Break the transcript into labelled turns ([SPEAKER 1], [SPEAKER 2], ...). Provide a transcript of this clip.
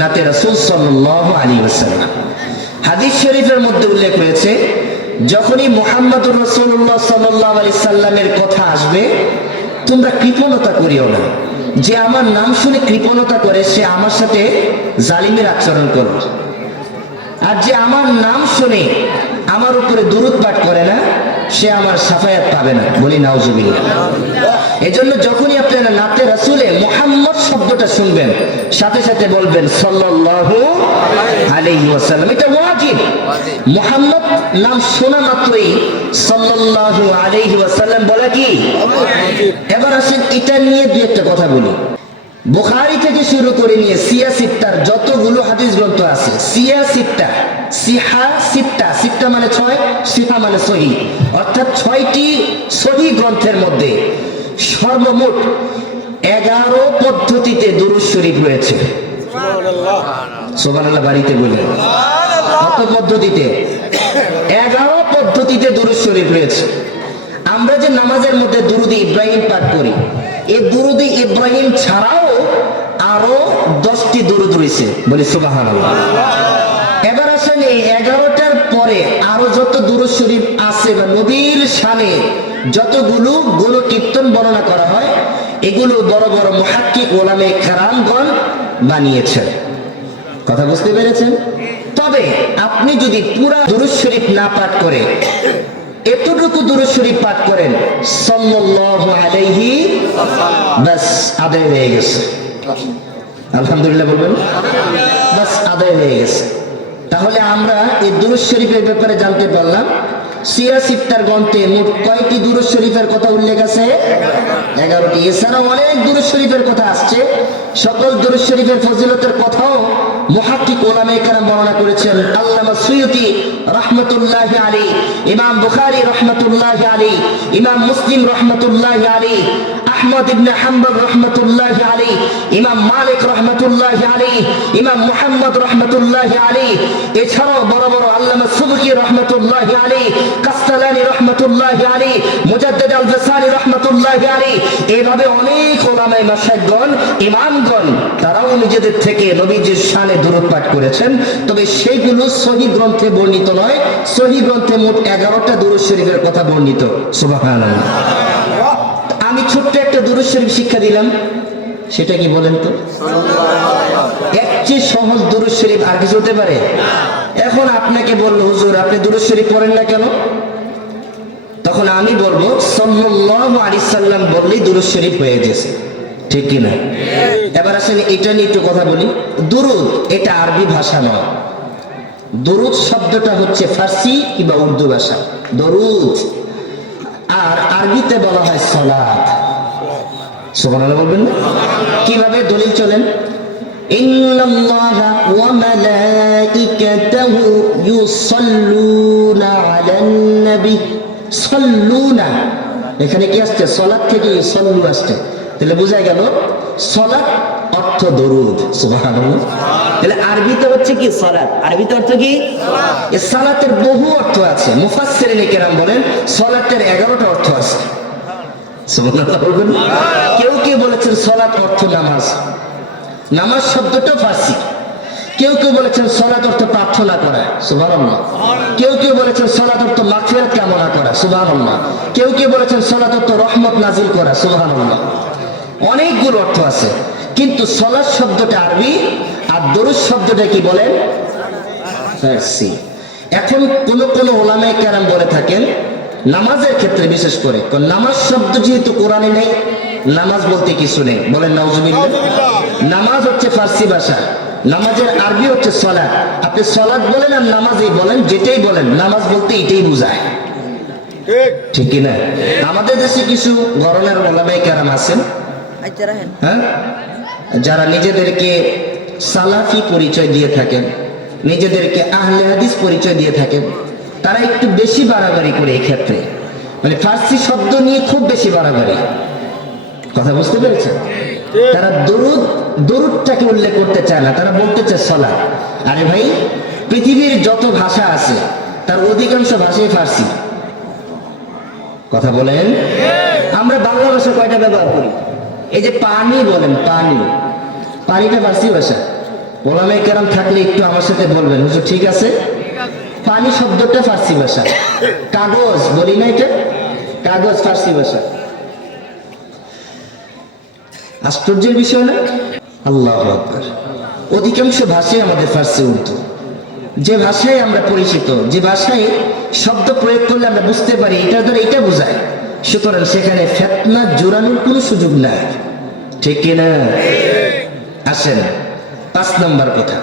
[SPEAKER 1] নাতে রাসূল সাল্লাল্লাহু আলাইহি ওয়াসাল্লাম। হাদিস শরীফের মধ্যে উল্লেখ রয়েছে, যখনই মুহাম্মদুর রাসূলুল্লাহ সাল্লাল্লাহু আলাইহি সাল্লামের কথা আসবে, তোমরা কৃপণতা করিও না। যে আমার নাম শুনে কৃপণতা করে, সে আমার সাথে জালিমের আচরণ করবে। আর যে আমার নাম শুনে আমার উপরে দুরুদ পাঠ করে না, সে আমার সাফায়াত পাবে না। বলি, নাউজুবিল্লাহ। এজন্য যখনই আপনারা নাতে রাসূলে মোহাম্মদ শব্দটা শুনবেন, সাথে সাথে বলবেন সাল্লাল্লাহু আলাইহি ওয়াসাল্লাম। এটা ওয়াজিব। মুহাম্মদ নাম শোনা মাত্রই সাল্লাল্লাহু আলাইহি ওয়াসাল্লাম বলা কি? এবার আসেন এটা নিয়ে দুই একটা কথা বলি। বুখারি থেকে শুরু করে নিয়ে সিয়া সিত্তার যতগুলো হাদিস গ্রন্থ আছে, সিয়া সিত্তা, সিহা সিত্তা সিত্তা মানে ছয় সিহা মানে সহি। অর্থাৎ ছয়টি সহি গ্রন্থের মধ্যে সর্বমোট এগারো পদ্ধতিতে দুরুদ শরীফ রয়েছে সোমানাল্লাহ বাড়িতে বলে। কত পদ্ধতিতে? এগারো পদ্ধতিতে দুরুদ শরীফ রয়েছে আমরা যে নামাজের মধ্যে দুরুদি ইব্রাহিম পাঠ করি এই দুরুদি ইব্রাহিম ছাড়াও আরও দশটি দুরুদ রয়েছে। বলি সুবাহান এবার আসেন এই এগারোটার পরে আরও যত দুরুদ শরীফ আছে বা নবীর শানে যতগুলো গুণ কীর্তন বর্ণনা করা হয়, এগুলো বড় বড় মহাক্কি ওলামে খারামগণ বানিয়েছেন। কথা বুঝতে পেরেছেন? তবে আপনি যদি পুরা দুরুদ শরীফ না পাঠ করে, এতটুকু দুরুদ শরীফ পাঠ করেন, সাল্লাল্লাহু আলাইহি বাস আদায় হয়ে গেছে। আলহামদুলিল্লাহ বলবেন? বাস আদায় হয়ে গেছে। তাহলে আমরা এই দুরুদ শরীফের ব্যাপারে জানতে পারলাম। সিয়া সিত্তার গ্রন্থে মোট দুরুদ শরীফের কথা উল্লেখ আছে? এগারোটি। এছাড়াও অনেক দুরুদ শরীফের কথা আসছে। সকল দুরুদ শরীফের ফজিলতের কথাও মুহাক্কিক ওলামে কেরাম বর্ণনা করেছেন। আল্লামা সুয়ুতি রহমতুল্লাহ আলী ইমাম বুখারী রহমতুল্লাহ আলী ইমাম মুসলিম রহমতুল্লাহ আলী আহমদ ইবনে হাম্বল রহমতুল্লাহ আলী ইমাম মালিক রহমতুল্লাহ আলী ইমাম মুহাম্মদ রহমতুল্লাহ আলী এছাড়াও বড় বড় আল্লামা সুবকি রহমতুল্লাহ আলী কাস্তালানি রহমতুল্লাহ আলী মুজাদ্দিদ আল জাসানি রহমতুল্লাহ আলী এভাবে অনেক ওলামায়ে মাশাইখগণ ইমামগণ, তারাও নিজেদের থেকে নবীজির শানে দূরত পাঠ করেছেন। তবে সেইগুলো সহি গ্রন্থে বর্ণিত নয়, সহি গ্রন্থে মোট এগারোটা দুরুদ শরীফের কথা বর্ণিত। সুবহানাল্লাহ। আমি একটা শরীফ শিক্ষা দিলাম, সেটা কি বলেন তো? সহজ শরীফ আর কিছু হতে পারে? এখন আপনাকে বলল হুজুর, আপনি শরীফ পড়েন না কেন? তখন আমি বলব সাল্লাম বললেই শরীফ হয়ে গেছে। ঠিক এবার আসেন, এটা নিয়ে একটু কথা বলি। দুরুদ, এটা আরবি ভাষা নয়। দরুদ শব্দটা হচ্ছে ফার্সি কিংবা উর্দু ভাষা। দরুদ। আর আরবিতে বলা হয় সলাত সুবহানাল্লাহ বলবেন না? কিভাবে দলিল চলেন إن الله وملائكته يصلون على النبي صلون এখানে কি আসছে সলাৎ থেকে সল্লু আসছে তাহলে বোঝা গেল সলাৎ অর্থ দরুদ সুবহানাল্লাহ তাহলে আরবিতে হচ্ছে কি সলাৎ আরবিতে অর্থ কি এ সালাতের বহু অর্থ আছে মুফাসসিরিন কেরাম বলেন সলাতের 11টা অর্থ আছে সুবহানাল্লাহ বলবেন কেউ কেউ বলেছেন সলাৎ অর্থ নামাজ। নামাজ শব্দটা ফার্সি। কেউ কেউ বলেছেন সলাৎ অর্থ প্রার্থনা করা। সুবহানাল্লাহ। কেউ কেউ বলেছেন সলাৎ অর্থ মাগফিরাত কামনা করা। সুবহানাল্লাহ। কেউ কেউ বলেছেন সলাৎ অর্থ রহমত নাজিল করা। সুবহানাল্লাহ। অনেকগুলো অর্থ আছে। কিন্তু সলাৎ শব্দটা আরবি আর দরুদ শব্দটা কি বলেন? ফার্সি। এখন কোন কোন ওলামায়ে কেরাম বলে থাকেন নামাজের ক্ষেত্রে বিশেষ করে নামাজ শব্দ যেহেতু কোরআনে নেই নামাজ বলতে কিছু নেই। বলেন নাউজুবিল্লাহ। নামাজ হচ্ছে ফার্সি ভাষা নামাজের আরবি হচ্ছে সলাৎ। আপনি সলাৎ বলেন আর নামাজই বলেন যেটাই বলেন নামাজ বলতে এটাই বোঝায়। ঠিক। কি না আমাদের দেশে কিছু গরনের ওলামায়ে কেরাম আছেন।
[SPEAKER 2] আচ্ছা
[SPEAKER 1] হ্যাঁ? যারা নিজেদেরকে সালাফি পরিচয় দিয়ে থাকেন নিজেদেরকে আহলে হাদিস পরিচয় দিয়ে থাকেন তারা একটু বেশি বাড়াবাড়ি করে ক্ষেত্রে। মানে ফার্সি শব্দ নিয়ে খুব বেশি বাড়াবাড়ি। কথা বুঝতে পেরেছেন? তারা দরুদ, দরুদটাকে উল্লেখ করতে চায় না, তারা বলতে চায় সলা আরে ভাই, পৃথিবীর যত ভাষা আছে, তার অধিকাংশ ভাষাই ফার্সি। কথা বলেন? আমরা বাংলা ভাষা কয়টা ব্যবহার করি? এই যে পানি বলেন, পানি। পানিটা ফার্সি ভাষা। ওলামাই কেরাম থাকলে একটু আমার সাথে বলবেন। হুজুর, ঠিক আছে? পানি শব্দটা ফার্সি ভাষা। কাগজ, বলি না এটা কাগজ, ফার্সি ভাষা। আশ্চর্যের বিষয় না? আল্লাহ অধিকাংশ ভাষাই আমাদের ফার্সি উর্দু। যে ভাষায় আমরা পরিচিত, যে ভাষায় শব্দ প্রয়োগ করলে আমরা বুঝতে পারি এটা ধরে এটা বোঝায়। সুতরাং সেখানে ফেতনা জোরানোর কোনো সুযোগ নাই। ঠিক কিনা? আসেন, পাঁচ নাম্বার কথা।